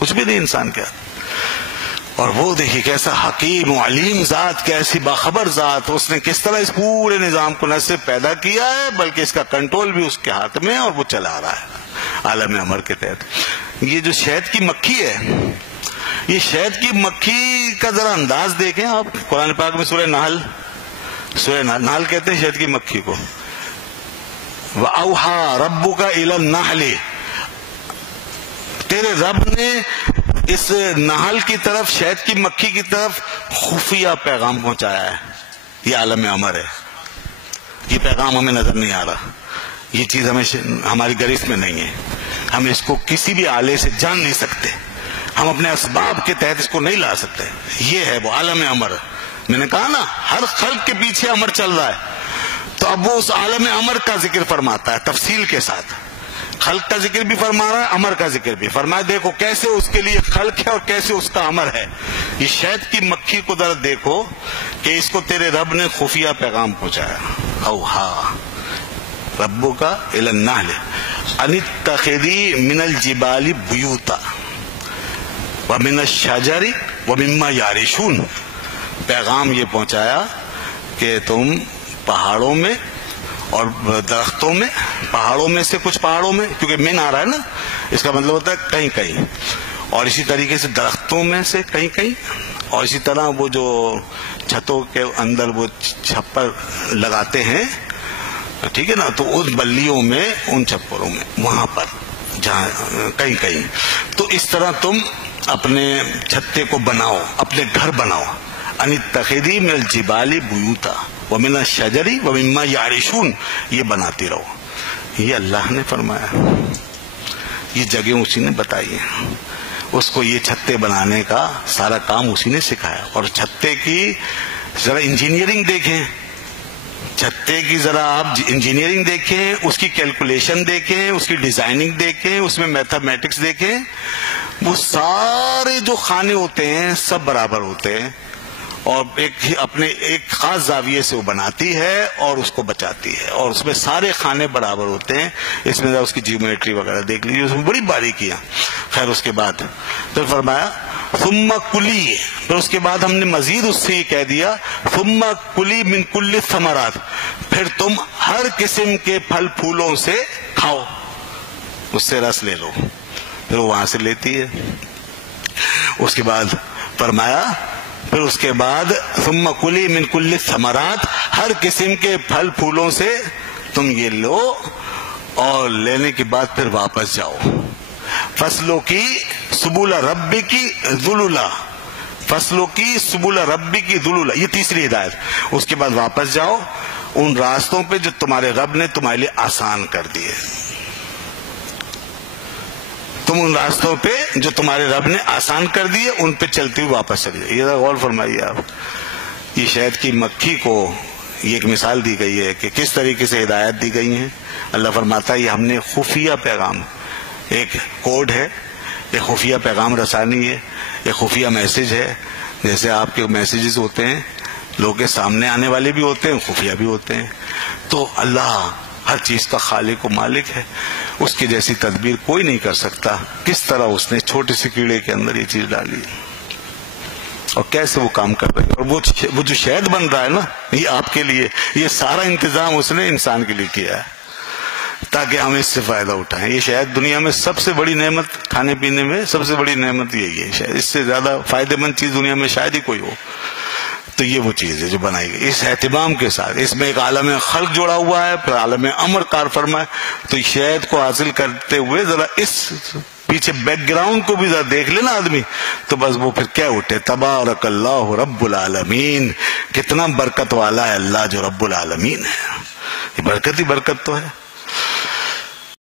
کچھ بھی نہیں انسان کے ہاتھ۔ اور وہ دیکھیے کیسا حکیم و علیم ذات، کیسی باخبر ذات، اس نے کس طرح اس پورے نظام کو نہ صرف پیدا کیا ہے بلکہ اس کا کنٹرول بھی اس کے ہاتھ میں، اور وہ چلا رہا ہے عالم امر کے تحت۔ یہ جو شہد کی مکھی ہے، یہ شہد کی مکھی کا ذرا انداز دیکھیں آپ، قرآن پاک میں سورہ نحل کہتے ہیں شہد کی مکھی کو، وَأَوْحَى رَبُّكَ إِلَى النَّحْلِ، تیرے رب نے اس نحل کی طرف، شہد کی مکھی کی طرف خفیہ پیغام پہنچایا ہے۔ یہ عالم امر ہے، یہ پیغام ہمیں نظر نہیں آ رہا، یہ چیز ہماری گرفت میں نہیں ہے، ہم اس کو کسی بھی آلے سے جان نہیں سکتے، ہم اپنے اسباب کے تحت اس کو نہیں لا سکتے۔ یہ ہے وہ عالم امر۔ میں نے کہا نا ہر خلق کے پیچھے امر چل رہا ہے، تو اب وہ اس عالم امر کا ذکر فرماتا ہے تفصیل کے ساتھ، خلق کا ذکر بھی فرما رہا ہے، امر کا ذکر بھی فرمایا۔ دیکھو کیسے اس کے لیے خلق ہے اور کیسے اس کا امر ہے۔ یہ شہد کی مکھی کو ذرا دیکھو کہ اس کو تیرے رب نے خفیہ پیغام پہنچایا، اوہا ربک الی النحل ان اتخذی من الجبال بیوتا ومن الشجر ومما یعرشون، پیغام یہ پہنچایا کہ تم پہاڑوں میں اور درختوں میں، پہاڑوں میں سے کچھ پہاڑوں میں، کیونکہ من آ رہا ہے نا، اس کا مطلب ہوتا ہے کہیں کہیں، اور اسی طریقے سے درختوں میں سے کہیں کہیں، اور اسی طرح وہ جو چھتوں کے اندر وہ چھپر لگاتے ہیں، ٹھیک ہے نا، تو اس بلیوں میں، ان چھپروں میں، وہاں پر جہاں کہیں کہیں، تو اس طرح تم اپنے چھتے کو بناؤ، اپنے گھر بناؤ، ان اتخذی من الجبال بیوتا ومن الشجر ومما یعرشون، یہ بناتی رہو۔ یہ اللہ نے فرمایا، یہ جگہ اسی نے بتائی ہے، اس کو یہ چھتے بنانے کا سارا کام اسی نے سکھایا۔ اور چھتے کی ذرا انجینئرنگ دیکھیں، چھتے کی ذرا آپ انجینئرنگ دیکھیں، اس کی کیلکولیشن دیکھیں، اس کی ڈیزائننگ دیکھیں، اس میں میتھمیٹکس دیکھیں، وہ سارے جو خانے ہوتے ہیں سب برابر ہوتے ہیں، اور اپنے ایک خاص زاویے سے وہ بناتی ہے اور اس کو بچاتی ہے، اور اس میں سارے خانے برابر ہوتے ہیں۔ اس میں اس کی جیومیٹری وغیرہ دیکھ لیجیے، اس میں بڑی باریکیاں۔ خیر اس کے بعد پھر فرمایا ثم کلی، پھر اس کے بعد ہم نے مزید اس سے یہ کہہ دیا ثم کلی من کل الثمرات، پھر تم ہر قسم کے پھل پھولوں سے کھاؤ، اس سے رس لے لو، پھر وہ وہاں سے لیتی ہے۔ اس کے بعد فرمایا پھر اس کے بعد ثم کلی من کل الثمرات، ہر قسم کے پھل پھولوں سے تم یہ لو، اور لینے کے بعد پھر واپس جاؤ۔ فصلوں کی سبل ربی کی ذللا، فصلوں کی سبل ربی کی ذللا، یہ تیسری ہدایت۔ اس کے بعد واپس جاؤ ان راستوں پہ جو تمہارے رب نے تمہارے لیے آسان کر دیے، تم ان راستوں پہ جو تمہارے رب نے آسان کر دیے ان پہ چلتے ہوئے واپس چلے جائے۔ یہ غور فرمائیے آپ، یہ شہد کی مکھی کو یہ ایک مثال دی گئی ہے کہ کس طریقے سے ہدایت دی گئی ہیں۔ اللہ فرماتا ہے یہ ہم نے خفیہ پیغام، ایک کوڈ ہے، ایک خفیہ پیغام رسانی ہے، ایک خفیہ میسج ہے، جیسے آپ کے میسیجز ہوتے ہیں لوگوں کے سامنے آنے والے بھی ہوتے ہیں، خفیہ بھی ہوتے ہیں۔ تو اللہ ہر چیز کا خالق و مالک ہے، اس کی جیسی تدبیر کوئی نہیں کر سکتا۔ کس طرح اس نے چھوٹے سے کیڑے کے اندر یہ چیز ڈالی اور کیسے وہ کام کر رہے ہیں، اور وہ جو شہد بن رہا ہے نا، یہ آپ کے لیے، یہ سارا انتظام اس نے انسان کے لیے کیا ہے تاکہ ہم اس سے فائدہ اٹھائیں۔ یہ شاید دنیا میں سب سے بڑی نعمت، کھانے پینے میں سب سے بڑی نعمت یہی ہے، شاید اس سے زیادہ فائدہ مند چیز دنیا میں شاید ہی کوئی ہو۔ تو یہ وہ چیز ہے جو بنائی گئی اس اہتمام کے ساتھ، اس میں ایک عالم خلق جوڑا ہوا ہے، پھر عالم امر کار فرما ہے۔ تو شہد کو حاصل کرتے ہوئے ذرا اس پیچھے بیک گراؤنڈ کو بھی ذرا دیکھ لینا آدمی، تو بس وہ پھر کیا اٹھے، تبارک اللہ رب العالمین، کتنا برکت والا ہے اللہ جو رب العالمین ہے، یہ برکت ہی برکت تو ہے۔